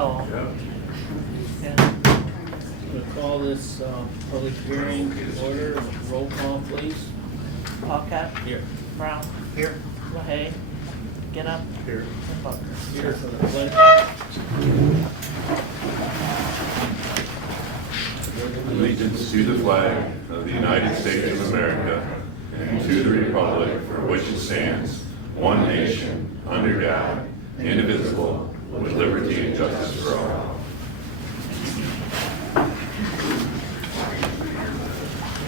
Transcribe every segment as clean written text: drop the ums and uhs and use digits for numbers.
Oh. Yeah. We'll call this public hearing to order. Roll call, please. Paquette, Here. Brown, Here. LaHaye, Get up, Here. and Bucker. Here for the pledge. Allegiance to the flag of the United States of America and to the republic for which it stands, one nation, under God, indivisible, with liberty and justice for all.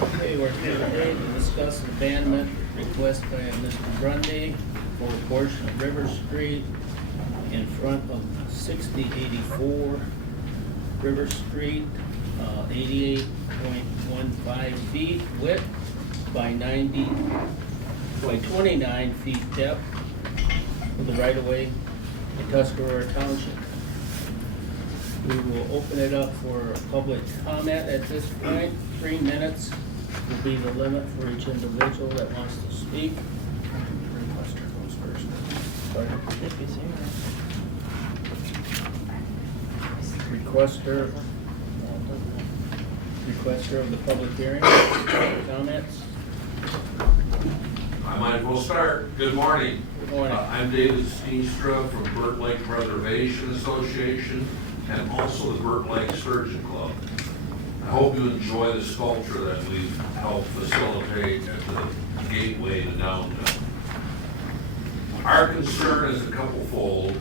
Okay, we're here today to discuss abandonment request by Mr. Grundy for a portion of River Street in front of 6084 River Street, 88.15 feet width by 29 feet depth with the right-of-way in Tuscarora Township. We will open it up for public comment at this point. 3 minutes will be the limit for each individual that wants to speak. Requestor goes first. Pardon? If he's here. Requestor, requester of the public hearing, comments? I might as well start. Good morning. Good morning. I'm David Steenstra from Burt Lake Preservation Association and also the Burt Lake Sturgeon Club. I hope you enjoy the sculpture that we've helped facilitate at the gateway to downtown. Our concern is a couple-fold.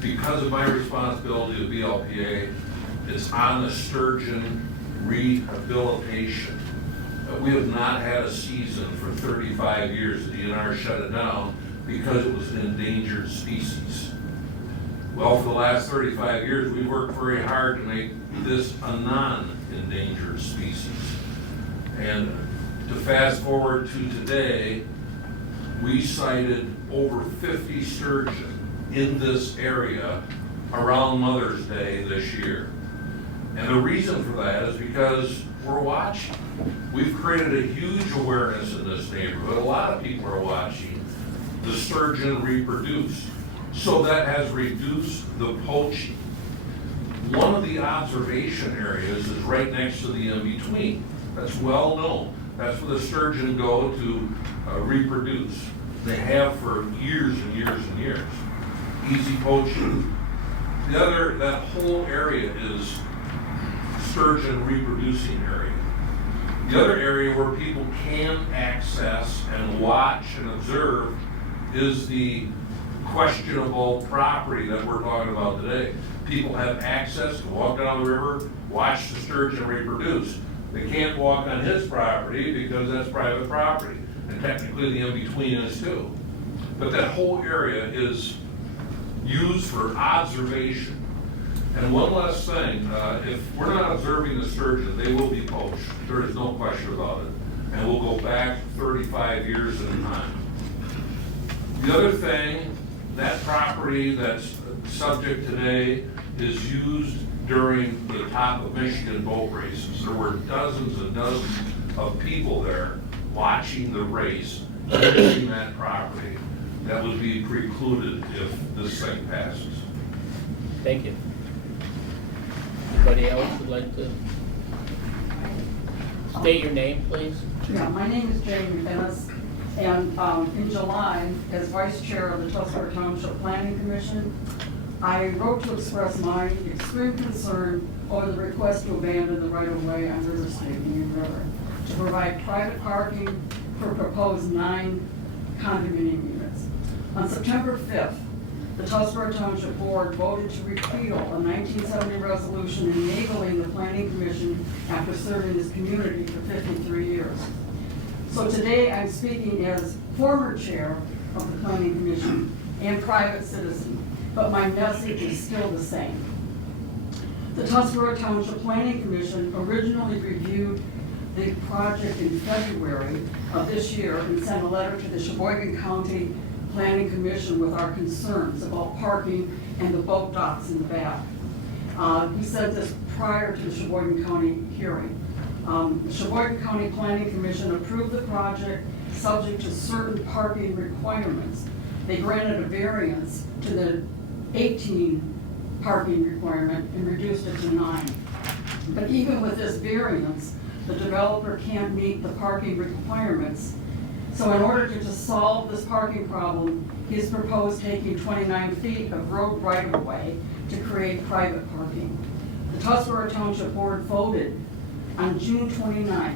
Because of my responsibility to BLPA, it's on the sturgeon rehabilitation. We have not had a season for 35 years. The DNR shut it down because it was an endangered species. Well, for the last 35 years, we worked very hard to make this a non-endangered species. And to fast forward to today, we sighted over 50 sturgeon in this area around Mother's Day this year. And the reason for that is because we're watching. We've created a huge awareness in this neighborhood. A lot of people are watching the sturgeon reproduce. So that has reduced the poaching. One of the observation areas is right next to the in-between. That's well known. That's where the sturgeon go to reproduce. They have for years and years and years. Easy poaching. That whole area is sturgeon reproducing area. The other area where people can access and watch and observe is the questionable property that we're talking about today. People have access to walk down the river, watch the sturgeon reproduce. They can't walk on his property because that's private property, and technically the in-between is too. But that whole area is used for observation. And one last thing, if we're not observing the sturgeon, they will be poached. There is no question about it. And we'll go back 35 years in time. The other thing, that property that's subject today is used during the Top of Michigan boat races. There were dozens and dozens of people there watching the race, using that property. That would be precluded if this thing passes. Thank you. Anybody else would like to state your name, please? Yeah, my name is Jamie Bennis, and in July, as Vice Chair of the Tuscarora Township Planning Commission, I wrote to express my extreme concern over the request to abandon the right-of-way on River Street, Union River, to provide private parking for proposed 9 condominium units. On September 5th, the Tuscarora Township Board voted to repeal a 1970 resolution enabling the Planning Commission after serving this community for 53 years. So today I'm speaking as former chair of the Planning Commission and private citizen, but my message is still the same. The Tuscarora Township Planning Commission originally reviewed the project in February of this year and sent a letter to the Cheboygan County Planning Commission with our concerns about parking and the boat docks in the back. We said this prior to the Cheboygan County hearing. The Cheboygan County Planning Commission approved the project subject to certain parking requirements. They granted a variance to the 18 parking requirement and reduced it to 9. But even with this variance, the developer can't meet the parking requirements. So in order to just solve this parking problem, he's proposed taking 29 feet of road right-of-way to create private parking. The Tuscarora Township Board voted on June 29th,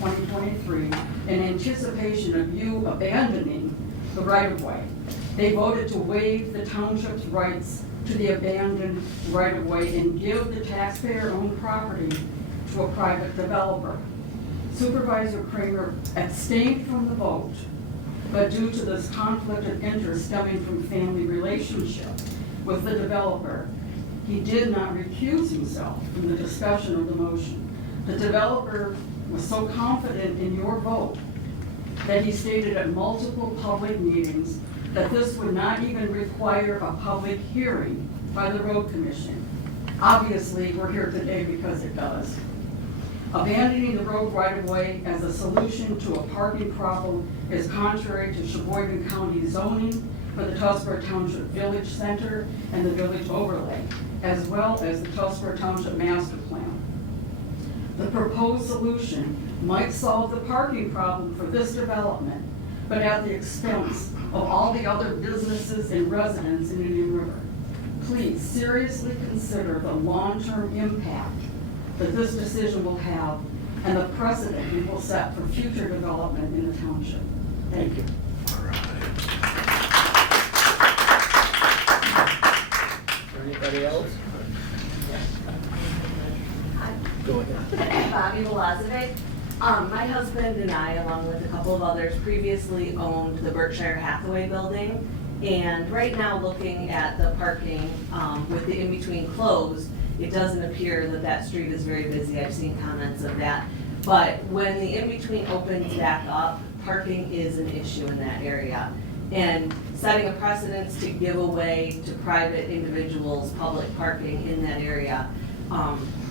2023, in anticipation of you abandoning the right-of-way. They voted to waive the township's rights to the abandoned right-of-way and give the taxpayer-owned property to a private developer. Supervisor Kramer abstained from the vote, but due to this conflict of interest stemming from family relationship with the developer, he did not recuse himself from the discussion of the motion. The developer was so confident in your vote that he stated at multiple public meetings that this would not even require a public hearing by the road commission. Obviously, we're here today because it does. Abandoning the road right-of-way as a solution to a parking problem is contrary to Cheboygan County zoning for the Tuscarora Township Village Center and the Village Overlay, as well as the Tuscarora Township Master Plan. The proposed solution might solve the parking problem for this development, but at the expense of all the other businesses and residents in Indian River. Please seriously consider the long-term impact that this decision will have and the precedent it will set for future development in the township. Thank you. Anybody else? Go ahead. Bobby Velazovic. My husband and I, along with a couple of others, previously owned the Berkshire Hathaway building. And right now, looking at the parking with the in-between closed, it doesn't appear that that street is very busy. I've seen comments of that. But when the in-between opens back up, parking is an issue in that area. And setting a precedence to give away to private individuals public parking in that area,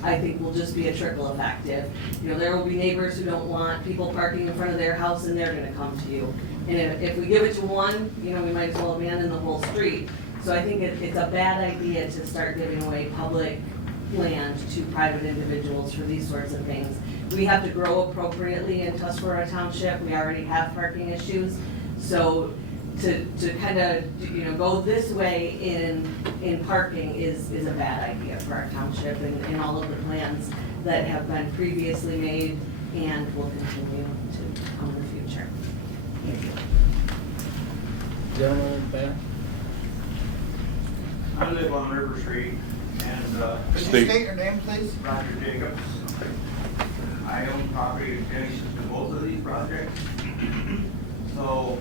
I think will just be a trickle effect. If, there will be neighbors who don't want people parking in front of their house and they're gonna come to you. And if we give it to one, we might as well abandon the whole street. So I think it's a bad idea to start giving away public land to private individuals for these sorts of things. We have to grow appropriately in Tuscarora Township. We already have parking issues. So to kind of, go this way in parking is a bad idea for our township and all of the plans that have been previously made and will continue to come in the future. Thank you. Gentleman in the back? I live on River Street, and could you State- state your name, please? Roger Jacobs. I own property adjacent to both of these projects. So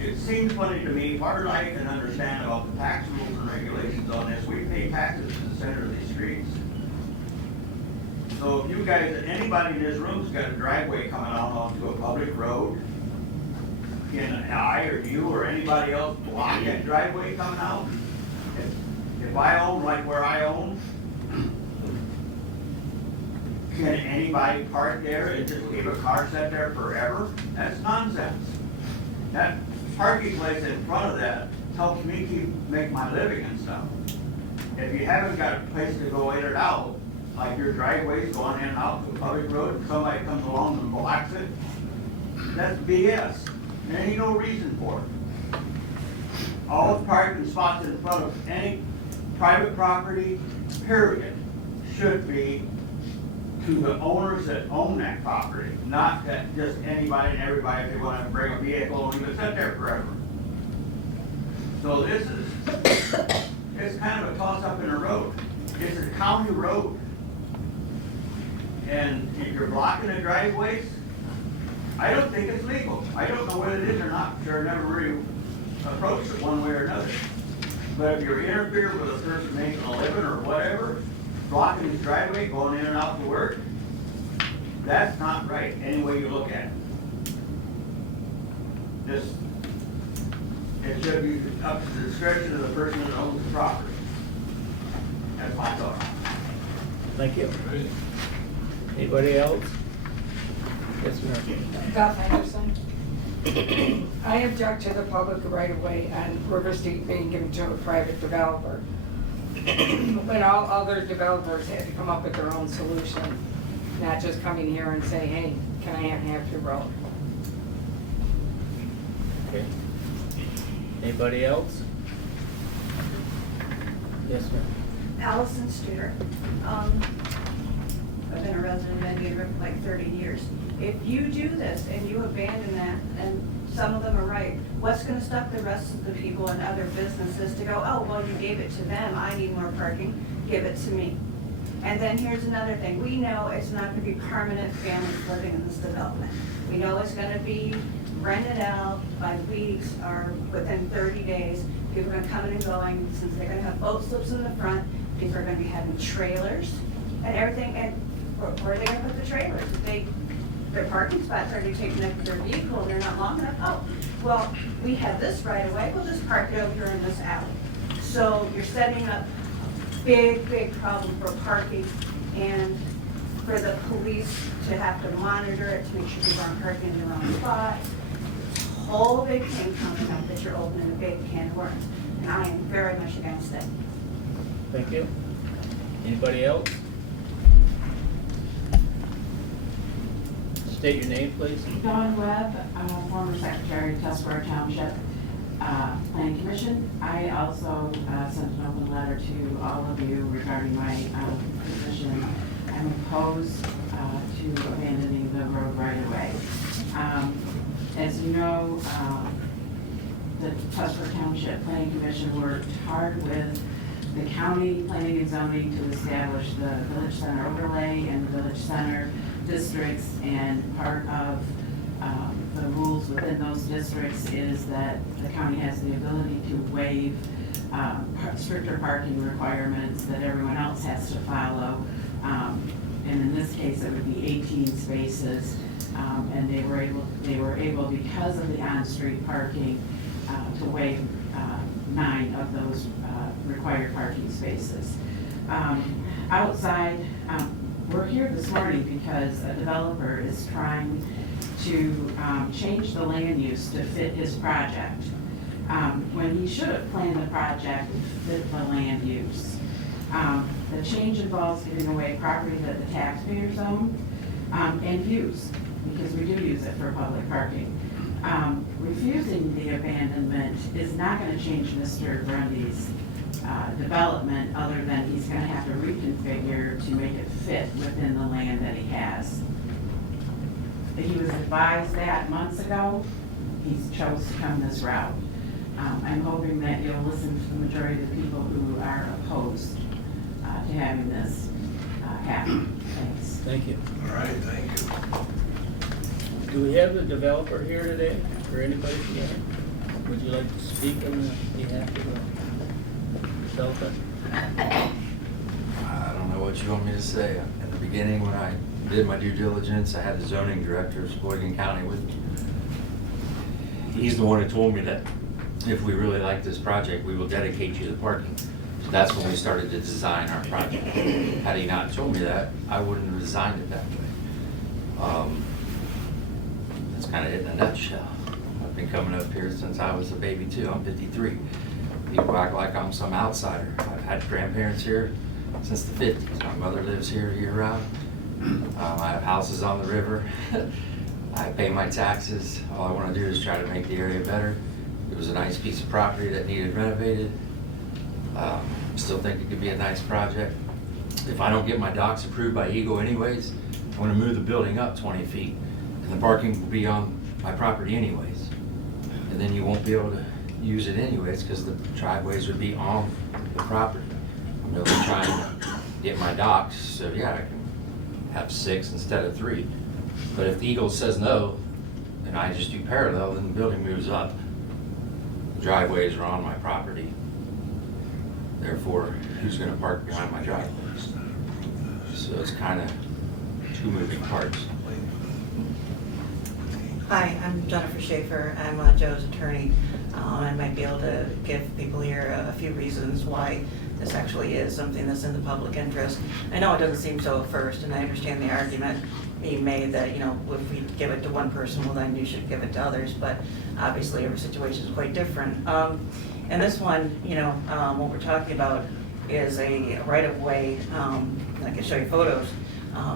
it seems funny to me, part I can understand about the tax rules and regulations on this. We pay taxes in the center of these streets. So if you guys, anybody in this room's got a driveway coming out onto a public road, can I or you or anybody else block that driveway coming out? If I own like where I own, can anybody park there and just leave a car set there forever? That's nonsense. That parking place in front of that helps me make my living and stuff. If you haven't got a place to go in or out, like your driveway's going in and out to a public road, and somebody comes along and blocks it, that's BS. There ain't no reason for it. All the parking spots in front of any private property, period, should be to the owners that own that property, not that just anybody and everybody, if they want to bring a vehicle and leave it sit there forever. So this is, it's kind of a toss-up in the road. It's a county road. And if you're blocking the driveways, I don't think it's legal. I don't know whether it is or not, sure, I never really approached it one way or another. But if you're interfering with a person making a living or whatever, blocking his driveway, going in and out to work, that's not right, any way you look at it. It should be up to the discretion of the person that owns the property. That's my thought. Thank you. Anybody else? Yes, ma'am. Beth Henderson. I object to the public right-of-way on River Street being given to a private developer. When all other developers had to come up with their own solution, not just coming here and say, hey, can I have half your road? Okay. Anybody else? Yes, ma'am. Allison Streeter. I've been a resident of Indian River for like 30 years. If you do this and you abandon that, and some of them are right, what's gonna stop the rest of the people and other businesses to go, oh, well, you gave it to them, I need more parking, give it to me. And then here's another thing, we know it's not gonna be permanent families living in this development. We know it's gonna be rented out by weeks or within 30 days. People are gonna come in and going, since they're gonna have boat slips in the front, people are gonna be having trailers and everything, and where are they gonna put the trailers? If their parking spots already taken up their vehicle, they're not long enough, oh, well, we have this right away, we'll just park it over here in this alley. So you're setting up big problem for parking and for the police to have to monitor it, to make sure people aren't parking in the wrong spot. Whole big thing coming up that you're opening a big can of worms, and I am very much against it. Thank you. Anybody else? State your name, please. Dawn Webb, former secretary of Tuscarora Township Planning Commission. I also sent an open letter to all of you regarding my position. I'm opposed to abandoning the road right away. As you know, the Tuscarora Township Planning Commission worked hard with the county planning and zoning to establish the village center overlay and the village center districts, and part of the rules within those districts is that the county has the ability to waive stricter parking requirements that everyone else has to follow. And in this case, it would be 18 spaces, and they were able, because of the on-street parking, to waive 9 of those required parking spaces. Outside, we're here this morning because a developer is trying to change the land use to fit his project, when he should have planned the project to fit the land use. The change involves giving away property that the taxpayers own and use, because we do use it for public parking. Refusing the abandonment is not going to change Mr. Grundy's development, other than he's going to have to reconfigure to make it fit within the land that he has. He was advised that months ago. He's chose to come this route. I'm hoping that you'll listen to the majority of the people who are opposed to having this happen. Thanks. Thank you. All right, thank you. Do we have the developer here today, or anybody here? Would you like to speak on behalf of the developer? I don't know what you want me to say. At the beginning, when I did my due diligence, I had the zoning director of Cheboygan County with me. He's the one who told me that if we really like this project, we will dedicate you the parking. So that's when we started to design our project. Had he not told me that, I wouldn't have designed it that way. That's kind of it in a nutshell. I've been coming up here since I was a baby too. I'm 53. People act like I'm some outsider. I've had grandparents here since the 50s. My mother lives here year round. I have houses on the river. I pay my taxes. All I want to do is try to make the area better. It was a nice piece of property that needed renovated. Still think it could be a nice project. If I don't get my docks approved by Eagle anyways, I want to move the building up 20 feet. And the parking will be on my property anyways. And then you won't be able to use it anyways because the driveways would be on the property. I'm really trying to get my docks, so yeah, I can have 6 instead of 3. But if the Eagle says no, and I just do parallel, then the building moves up. The driveways are on my property. Therefore, who's gonna park behind my driveways? So it's kind of 2 moving parts. Hi, I'm Jennifer Schaefer. I'm Joe's attorney. I might be able to give people here a few reasons why this actually is something that's in the public interest. I know it doesn't seem so at first, and I understand the argument, being made that, if we give it to one person, well, then you should give it to others, but obviously every situation is quite different. And this one, what we're talking about is a right-of-way, I can show you photos,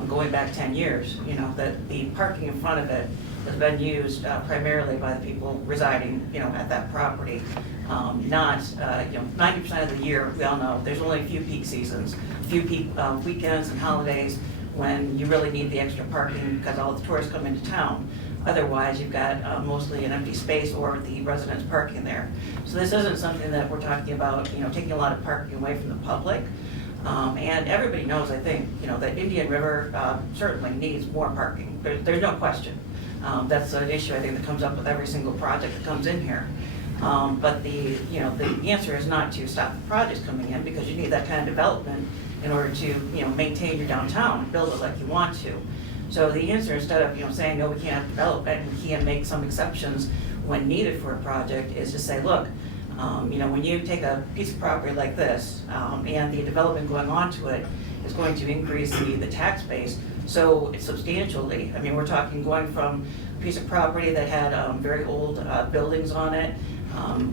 going back 10 years, that the parking in front of it has been used primarily by the people residing, at that property. Not, 90% of the year, we all know, there's only a few peak seasons, a few peak weekends and holidays when you really need the extra parking because all the tourists come into town. Otherwise, you've got mostly an empty space or the residents parking there. So this isn't something that we're talking about, taking a lot of parking away from the public. And everybody knows, I think, that Indian River certainly needs more parking. There's no question. That's an issue, I think, that comes up with every single project that comes in here. But the answer is not to stop the projects coming in because you need that kind of development in order to, maintain your downtown, build it like you want to. So the answer, instead of, saying, no, we can't develop it and we can't make some exceptions when needed for a project, is to say, look, when you take a piece of property like this, and the development going onto it is going to increase the tax base, so substantially. I mean, we're talking going from a piece of property that had very old buildings on it,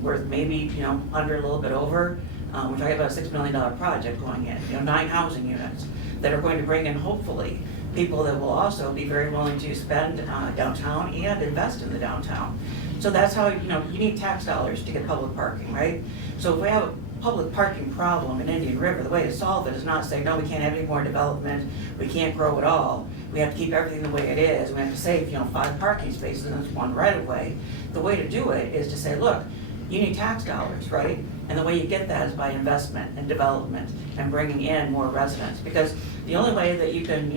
worth maybe, under a little bit over. We're talking about a $6 million project going in, 9 housing units that are going to bring in, hopefully, people that will also be very willing to spend downtown and invest in the downtown. So that's how, you need tax dollars to get public parking, right? So if we have a public parking problem in Indian River, the way to solve it is not say, no, we can't have any more development, we can't grow at all, we have to keep everything the way it is, we have to save, 5 parking spaces and it's one right of way. The way to do it is to say, look, you need tax dollars, right? And the way you get that is by investment and development and bringing in more residents. Because the only way that you can,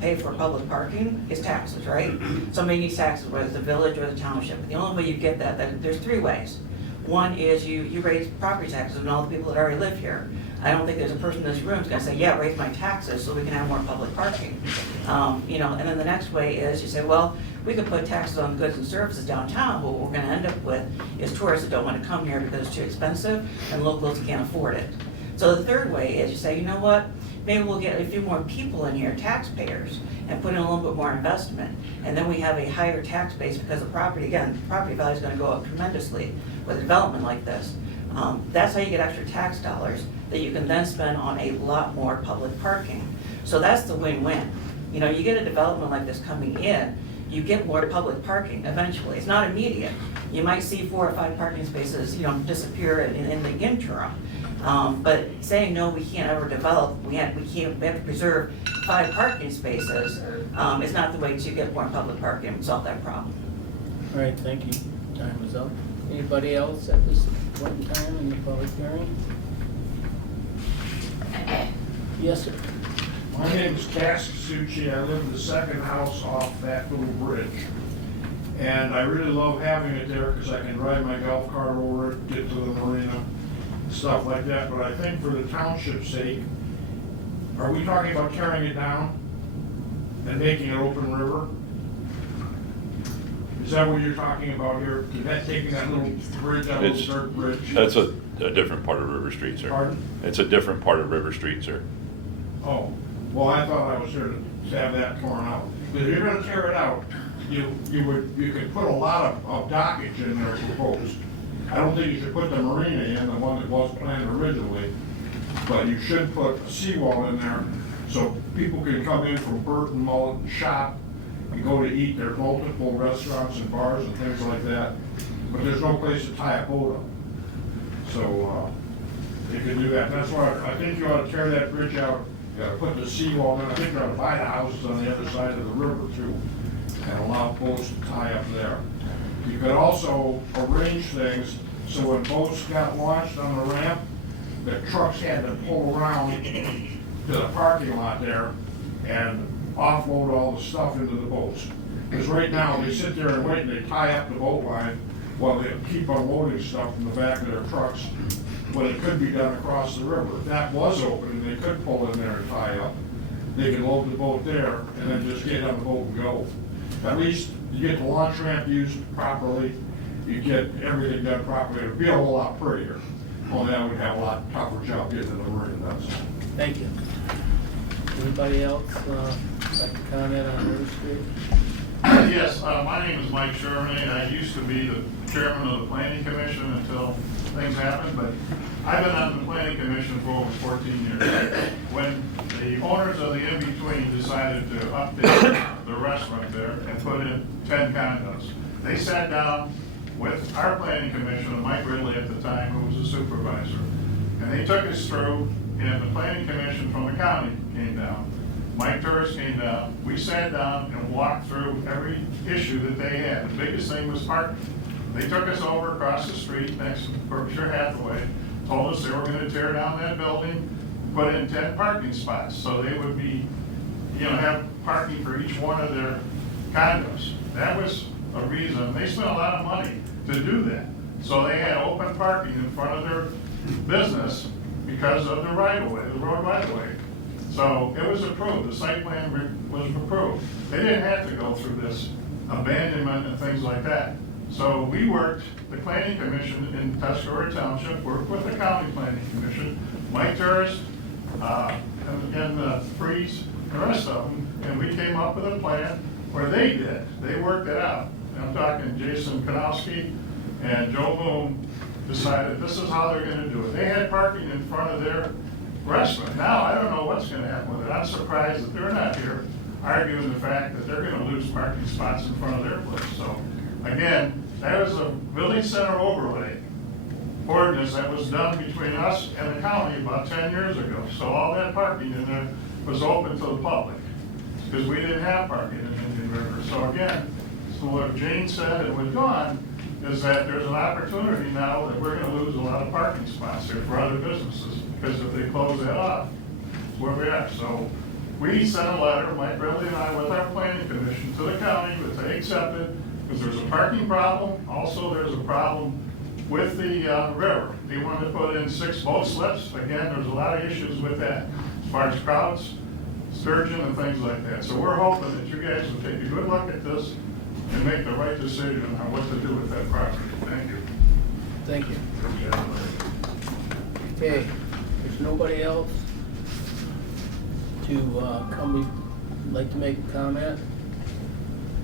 pay for public parking is taxes, right? Somebody needs taxes, whether it's the village or the township. But the only way you get that, there's 3 ways. One is you raise property taxes on all the people that already live here. I don't think there's a person in this room who's gonna say, yeah, raise my taxes so we can have more public parking. And then the next way is you say, well, we could put taxes on goods and services downtown, but what we're gonna end up with is tourists that don't wanna come here because it's too expensive and locals can't afford it. So the third way is you say, you know what, maybe we'll get a few more people in here, taxpayers, and put in a little bit more investment. And then we have a higher tax base because the property value is gonna go up tremendously with a development like this. That's how you get extra tax dollars that you can then spend on a lot more public parking. So that's the win-win. You get a development like this coming in, you get more public parking eventually. It's not immediate. You might see 4 or 5 parking spaces, disappear in the interim. But saying, no, we can't ever develop, we have to preserve 5 parking spaces, is not the way to get more public parking and solve that problem. All right, thank you. Time is up. Anybody else at this point in time in the public hearing? Yes, sir. My name is Cass Suchi. I live in the second house off that little bridge. And I really love having it there because I can ride my golf cart over it, get to the marina, stuff like that. But I think for the township's sake, are we talking about tearing it down and making it open river? Is that what you're talking about here? Is that taking that little bridge, that little dirt bridge? That's a different part of River Street, sir. Pardon? It's a different part of River Street, sir. Oh, well, I thought I was here to have that torn out. But if you're gonna tear it out, you could put a lot of dockage in there proposed. I don't think you should put the marina in, the one that was planned originally, but you should put a seawall in there so people can come in from Burton, Mullet, and shop and go to eat. There's multiple restaurants and bars and things like that, but there's no place to tie a boat up. So, you can do that. That's why I think you ought to tear that bridge out. You gotta put the seawall in. I think you ought to buy the houses on the other side of the river too, and allow boats to tie up there. You could also arrange things so when boats got launched on the ramp, the trucks had to pull around to the parking lot there and offload all the stuff into the boats. Because right now, they sit there and wait and they tie up the boat line while they keep unloading stuff from the back of their trucks when it could be done across the river. If that was open and they could pull in there and tie up, they could load the boat there and then just get on the boat and go. At least you get the launch ramp used properly, you get everything done properly, it'd be a whole lot prettier. Only I would have a lot tougher job getting to the marina, that's all. Thank you. Anybody else like to comment on River Street? Yes, my name is Mike Sherman, and I used to be the chairman of the planning commission until things happened, but I've been on the planning commission for over 14 years. When the owners of the in-between decided to update the restaurant there and put in 10 condos, they sat down with our planning commission, Mike Ridley at the time, who was the supervisor, and they took us through, and the planning commission from the county came down. Mike Turris came down, we sat down and walked through every issue that they had. The biggest thing was parking. They took us over across the street next to Berkshire Hathaway, told us they were gonna tear down that building, put in 10 parking spots, so they would be, have parking for each one of their condos. That was a reason, they spent a lot of money to do that. So they had open parking in front of their business because of the right-of-way, the road right-of-way. So it was approved, the site plan was approved. They didn't have to go through this abandonment and things like that. So we worked, the planning commission in Tuscarora Township, worked with the county planning commission, Mike Turris, and Freeze, the rest of them, and we came up with a plan where they worked it out. And I'm talking Jason Kanowski and Joe Moon decided this is how they're gonna do it. They had parking in front of their restaurant. Now, I don't know what's gonna happen with it. I'm surprised that they're not here arguing the fact that they're gonna lose parking spots in front of their place. So, again, that was a village center overlay ordinance that was done between us and the county about 10 years ago. So all that parking in there was open to the public, because we didn't have parking in Indian River. So again, so what Jane said and was gone, is that there's an opportunity now that we're gonna lose a lot of parking spots here for other businesses, because if they close that off, it's where we are. So we sent a letter, Mike Ridley and I, with our planning commission to the county, that they accepted, because there's a parking problem. Also, there's a problem with the river. They wanted to put in 6 boat slips. Again, there's a lot of issues with that, as far as crowds, sturgeon, and things like that. So we're hoping that you guys will take a good look at this and make the right decision on what to do with that property. Thank you. Thank you. Okay, there's nobody else to like to make a comment?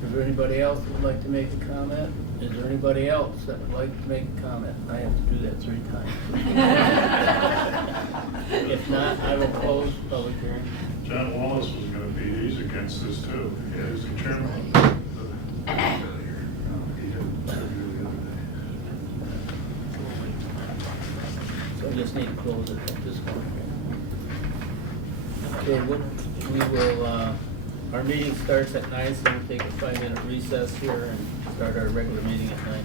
Is there anybody else that would like to make a comment? Is there anybody else that would like to make a comment? I have to do that 3 times. If not, I will close the public hearing. John Wallace was gonna be, he's against this too. He's the chairman. So I just need to close it at this point. Okay, we will, our meeting starts at 9, so we'll take a 5-minute recess here and start our regular meeting at 9.